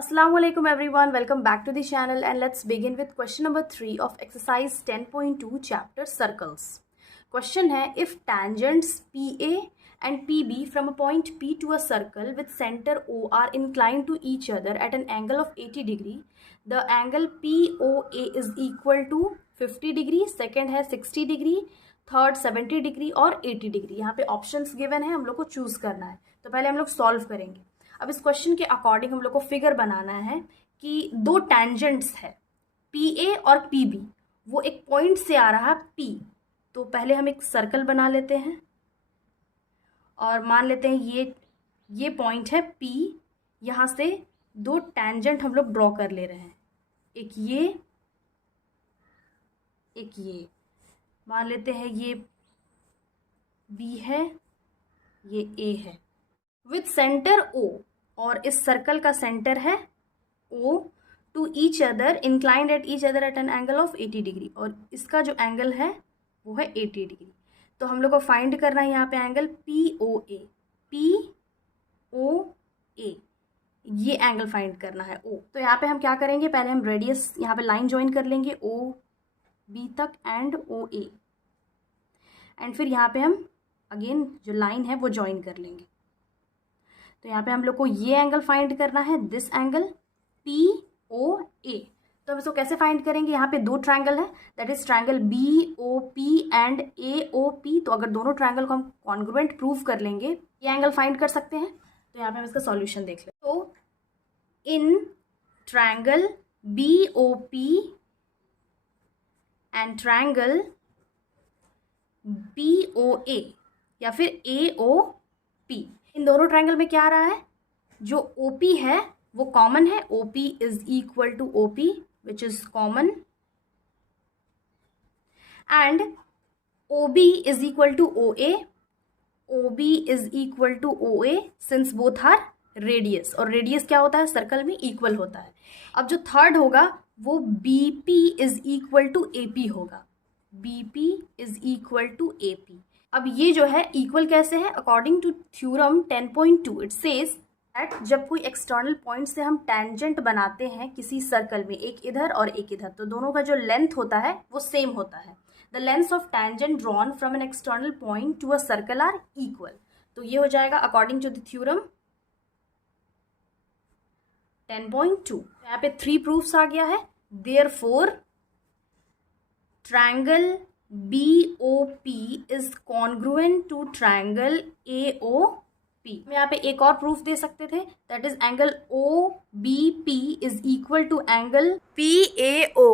Assalamualaikum everyone, welcome back to the channel and let's begin with question number 3 of exercise 10.2 chapter circles. Question है, if tangents PA and PB from a point P to a circle with center O are inclined to each other at an angle of 80 degree, the angle POA is equal to 50 degree, second है 60 degree, third 70 degree और 80 degree. यहाँ पे options given है, हम लोग को choose करना है. तो पहले हम लोग सॉल्व करेंगे. अब इस क्वेश्चन के अकॉर्डिंग हम लोग को फिगर बनाना है कि दो टेंजेंट्स है PA और PB, वो एक पॉइंट से आ रहा P. तो पहले हम एक सर्कल बना लेते हैं और मान लेते हैं ये पॉइंट है P. यहाँ से दो टेंजेंट हम लोग ड्रॉ कर ले रहे हैं, एक ये मान लेते हैं ये B है, ये A है, विथ सेंटर O, और इस सर्कल का सेंटर है O, to each other inclined at each other at an angle of 80 degree, और इसका जो एंगल है वो है 80 डिग्री. तो हम लोग को फाइंड करना है यहाँ पे एंगल POA, ये एंगल फाइंड करना है O. तो यहाँ पे हम क्या करेंगे, पहले हम रेडियस यहाँ पे लाइन ज्वाइन कर लेंगे OB तक एंड OA, एंड फिर यहाँ पे हम अगेन जो लाइन है वो ज्वाइन कर लेंगे. तो यहाँ पे हम लोग को ये एंगल फाइंड करना है, दिस एंगल POA. तो हम इसको कैसे फाइंड करेंगे, यहाँ पे दो ट्रायंगल है, that is triangle BOP and AOP. तो अगर दोनों ट्रायंगल को हम कॉन्ग्रुएंट प्रूव कर लेंगे, ये एंगल फाइंड कर सकते हैं. तो यहाँ पे हम इसका सॉल्यूशन देख लेते हैं. तो in triangle BOP and triangle BOA या फिर AOP, इन दोनों ट्रायंगल में क्या आ रहा है, जो OP है वो कॉमन है. OP is equal to OP which is common, and OB is equal to OA, OB is equal to OA since both are radius, और रेडियस क्या होता है, सर्कल में इक्वल होता है. अब जो थर्ड होगा वो BP is equal to AP होगा, BP is equal to AP. अब ये जो है इक्वल कैसे है, according to theorem 10.2 it says that जब कोई एक्सटर्नल पॉइंट से हम टेंजेंट बनाते हैं किसी सर्कल में, एक इधर और एक इधर, तो दोनों का जो लेंथ होता है वो सेम होता है. The length of tangent drawn from an external point to a circle are equal. तो ये हो जाएगा अकॉर्डिंग टू द थ्योरम 10.2. यहाँ पे 3 प्रूफ्स आ गया है. Therefore triangle BOP is congruent to triangle AOP. हम यहाँ पे एक और प्रूफ दे सकते थे, that is angle OBP is equal to angle PAO,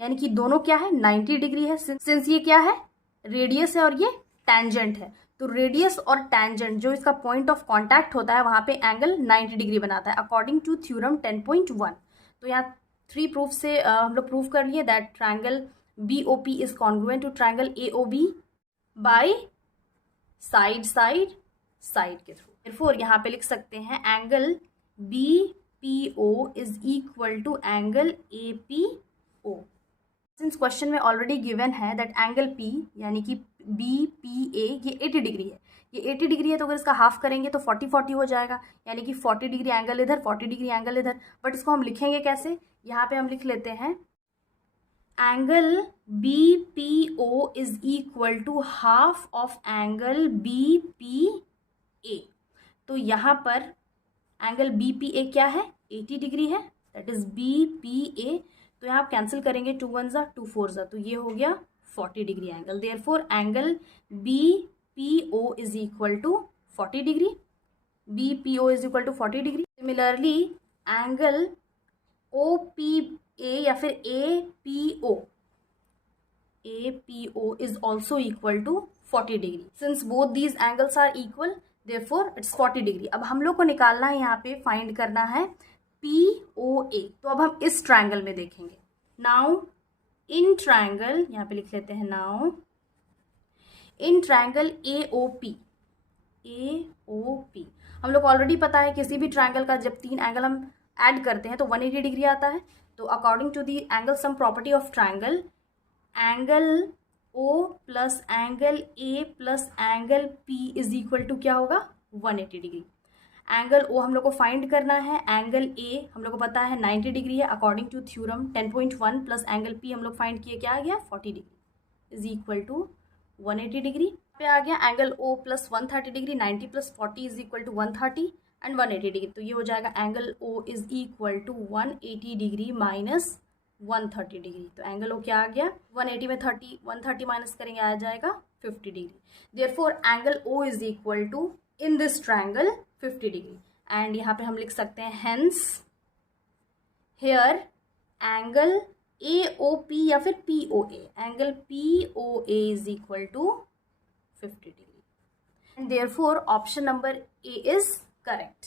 यानी कि दोनों क्या है, 90 डिग्री है. सिंस ये क्या है, रेडियस है और ये टेंजेंट है, तो रेडियस और टेंजेंट जो इसका पॉइंट ऑफ कॉन्टैक्ट होता है वहां पे एंगल 90 डिग्री बनाता है अकॉर्डिंग टू थ्योरम 10.1. तो यहाँ 3 प्रूफ से हम लोग प्रूव कर लिए that triangle BOP is congruent to triangle AOB by side के थ्रू. Therefore यहाँ पे लिख सकते हैं angle BPO is equal to angle APO. Since question में ऑलरेडी गिवन है दैट एंगल P यानी कि BPA ये 80 डिग्री है, ये 80 डिग्री है, तो अगर इसका हाफ करेंगे तो 40-40 हो जाएगा, यानी कि 40 डिग्री एंगल इधर, 40 डिग्री एंगल इधर. बट इसको हम लिखेंगे कैसे, यहाँ पे हम लिख लेते हैं angle BPO is equal to half of angle BPA. तो यहाँ पर एंगल BPA क्या है, 80 डिग्री है, दैट इज BPA. तो यहाँ आप कैंसिल करेंगे, 2 1 जा 2 4 जा, तो ये हो गया 40 degree angle. Therefore angle BPO is equal to 40 degree, BPO is equal to 40 degree. Similarly angle OPA या फिर APO is also equal to 40 degree. Since both these angles are equal, therefore it's 40 degree. अब हम लोग को निकालना है, यहाँ पे फाइंड करना है POA. तो अब हम इस ट्रायंगल में देखेंगे. नाउ इन ट्रायंगल, यहाँ पे लिख लेते हैं, नाउ इन ट्रायंगल AOP हम लोग ऑलरेडी पता है किसी भी ट्रायंगल का जब 3 एंगल हम ऐड करते हैं तो 180 डिग्री आता है. तो according to the angle sum property of triangle, angle O plus angle A plus angle P is equal to क्या होगा, 180 डिग्री. एंगल ओ हम लोग को फाइंड करना है, एंगल ए हम लोग को पता है 90 डिग्री है according to theorem 10.1 plus angle P हम लोग फाइंड किए, क्या आ गया 40 degree is equal to 180 degree पे आ गया। Angle O plus 130 degree, 90 plus 40 is equal to 130 and 180 degree, तो ये हो जाएगा angle O is equal to 180 degree minus 130 degree. तो एंगल ओ क्या आ गया 180 में 130 माइनस करेंगे आ जाएगा 50 degree. Therefore angle O is equal to in this triangle 50 degree and यहाँ पे हम लिख सकते हैं हेंस हेयर एंगल AOP या फिर POA, angle POA is equal to 50 degree and therefore option number A is correct.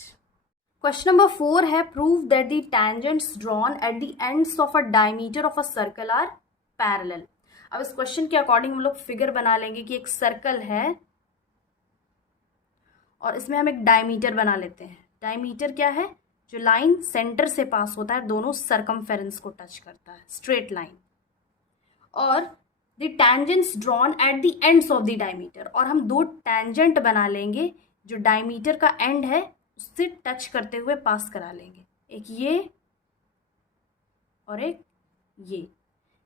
Question number 4 है prove that the tangents drawn at the ends of a diameter of a circle are parallel. अब इस question के according हम लोग figure बना लेंगे कि एक सर्कल है और इसमें हम एक डायमीटर बना लेते हैं। डायमीटर क्या है, जो लाइन सेंटर से पास होता है दोनों सरकमफेरेंस को टच करता है, स्ट्रेट लाइन। और the tangents drawn at the ends of the diameter, और हम दो टेंजेंट बना लेंगे जो डायमीटर का एंड है उससे टच करते हुए पास करा लेंगे, एक ये और एक ये।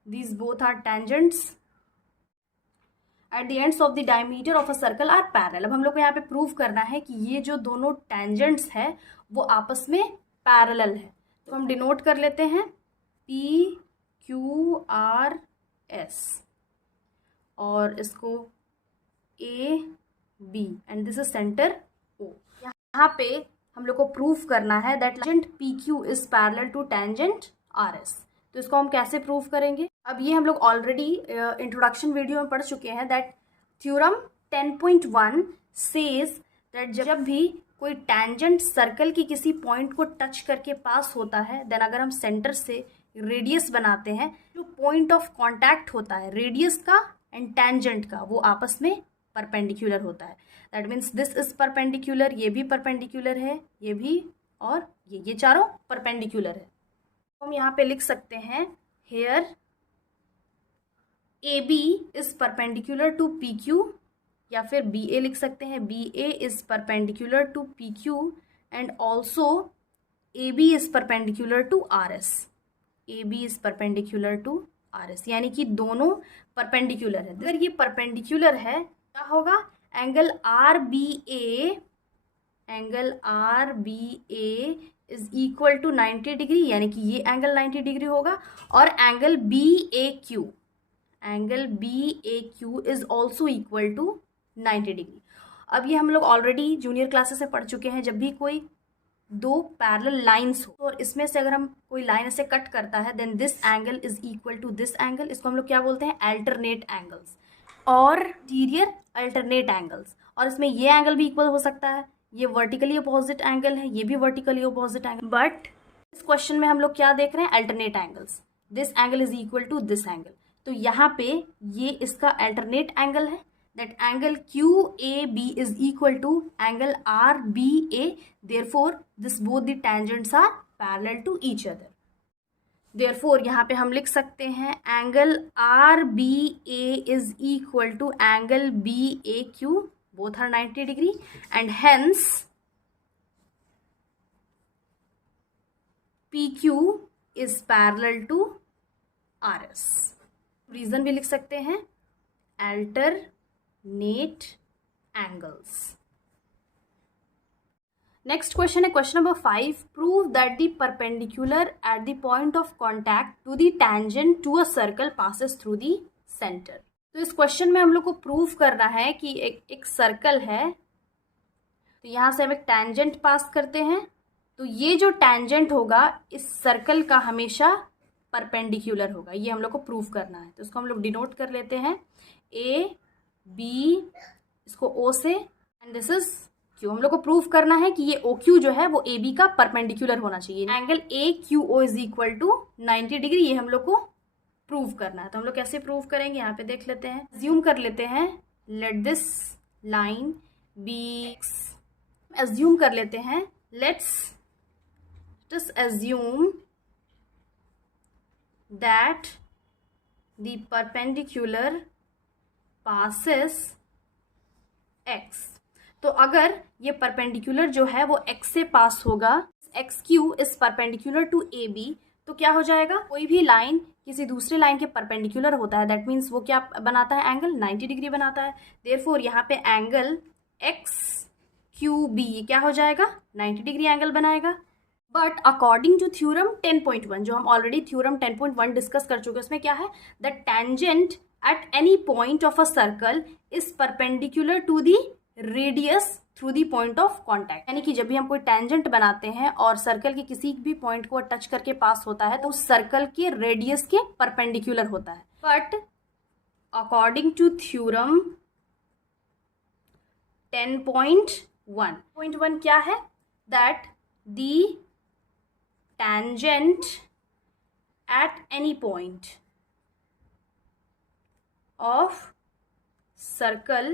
These both are tangents at the ends of the diameter of a circle are parallel। अब हम लोग को यहाँ पे प्रूव करना है कि ये जो दोनों tangents है वो आपस में पैरेलल है, तो हम डिनोट कर लेते हैं PQRS और इसको AB and this is centre O। यहाँ पे हम लोग को प्रूव करना है that tangent PQ is parallel to tangent RS। तो इसको हम कैसे प्रूव करेंगे, अब ये हम लोग ऑलरेडी इंट्रोडक्शन वीडियो में पढ़ चुके हैं दैट थ्योरम 10.1 सेज दैट जब भी कोई टेंजेंट सर्कल की किसी पॉइंट को टच करके पास होता है देन अगर हम सेंटर से रेडियस बनाते हैं, जो पॉइंट ऑफ कांटेक्ट होता है रेडियस का एंड टेंजेंट का वो आपस में परपेंडिकुलर होता है। That means this is perpendicular, ये भी परपेंडिकुलर है, ये भी और ये चारों परपेंडिकुलर है। हम यहाँ पे लिख सकते हैं here AB is perpendicular to PQ या फिर BA लिख सकते हैं, BA is perpendicular to PQ and also AB is perpendicular to RS, AB is perpendicular to RS, यानी कि दोनों परपेंडिकुलर है। अगर ये परपेंडिकुलर है क्या होगा, angle RBA is equal to 90 degree, यानी कि ये एंगल 90 डिग्री होगा और angle BAQ is also equal to 90 degree. अब ये हम लोग ऑलरेडी जूनियर क्लासेस से पढ़ चुके हैं, जब भी कोई दो पैरेलल लाइंस हो और इसमें से अगर हम कोई लाइन ऐसे कट करता है then this angle is equal to this angle, इसको हम लोग क्या बोलते हैं अल्टरनेट एंगल्स और इंटीरियर अल्टरनेट एंगल्स। और इसमें ये एंगल भी इक्वल हो सकता है, ये वर्टिकली अपोजिट एंगल है, ये भी वर्टिकली अपोजिट एंगल, बट इस क्वेश्चन में हम लोग क्या देख रहे हैं alternate angles, this angle is equal to this angle. तो यहाँ पे ये इसका अल्टरनेट एंगल है, that angle QAB is equal to angle RBA, therefore this both the tangents are parallel to each other. देयरफॉर यहाँ पे हम लिख सकते हैं angle RBA is equal to angle BAQ, both are 90 degree and hence PQ is parallel to RS। Reason भी लिख सकते हैं alternate angles। नेक्स्ट क्वेश्चन है question number 5, prove that the perpendicular at the point of contact to the tangent to a circle passes through the centre. तो इस question में हम लोग को प्रूव करना है कि एक सर्कल है, तो यहाँ से हम एक टेंजेंट पास करते हैं, तो ये जो टेंजेंट होगा इस सर्कल का हमेशा परपेंडिकुलर होगा, ये हम लोग को प्रूव करना है। तो इसको हम लोग डिनोट कर लेते हैं AB, इसको O से एंड दिस इज Q। हम लोग को प्रूव करना है कि ये OQ जो है वो AB का परपेंडिकुलर होना चाहिए। Angle AQO is equal to 90 degree, ये हम लोग को प्रूव करना है। तो हम लोग कैसे प्रूव करेंगे यहाँ पे देख लेते हैं, अज्यूम कर लेते हैं let this line be, assume कर लेते हैं let's just assume that the perpendicular passes x। तो अगर ये परपेंडिकुलर जो है वो x से पास होगा, X Q is perpendicular to A B, तो क्या हो जाएगा, कोई भी लाइन किसी दूसरे लाइन के परपेंडिकुलर होता है, दैट मीन्स वो क्या बनाता है, एंगल 90 डिग्री बनाता है। देयरफॉर यहाँ पे एंगल एक्स क्यू बी क्या हो जाएगा, 90 डिग्री एंगल बनाएगा। बट अकॉर्डिंग टू थ्योरम 10.1, जो हम ऑलरेडी थ्योरम 10.1 डिस्कस कर चुके हैं, उसमें क्या है, the tangent at any point of a circle is perpendicular to the radius through the point of contact. यानी कि जब भी हम कोई टेंजेंट बनाते हैं और सर्कल के किसी भी पॉइंट को टच करके पास होता है, तो उस सर्कल के रेडियस के परपेंडिकुलर होता है। बट अकॉर्डिंग टू थ्योरम 10.1 क्या है, that the tangent at any point of circle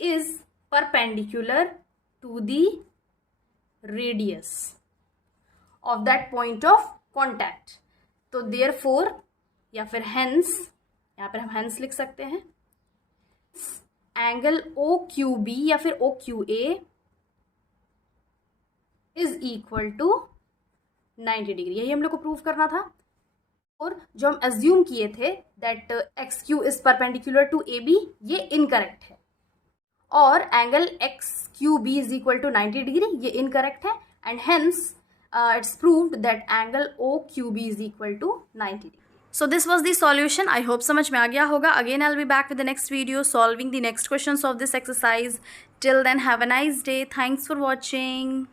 is perpendicular to the radius of that point of contact। तो therefore या फिर hence, यहाँ पर हम hence लिख सकते हैं, एंगल OQB या फिर OQA is equal to 90 degree. यही हम लोग को प्रूव करना था। और जो हम एज्यूम किए थे that X Q is perpendicular to A B, ये इनकरेक्ट है। और angle X Q B is equal to 90 degree, ये इनकरेक्ट है। And hence it's proved that angle O Q B is equal to 90 degree. So this was the solution. I hope समझ में आ गया होगा. Again I'll be back with the next video solving the next questions of this exercise. Till then, have a nice day. Thanks for watching.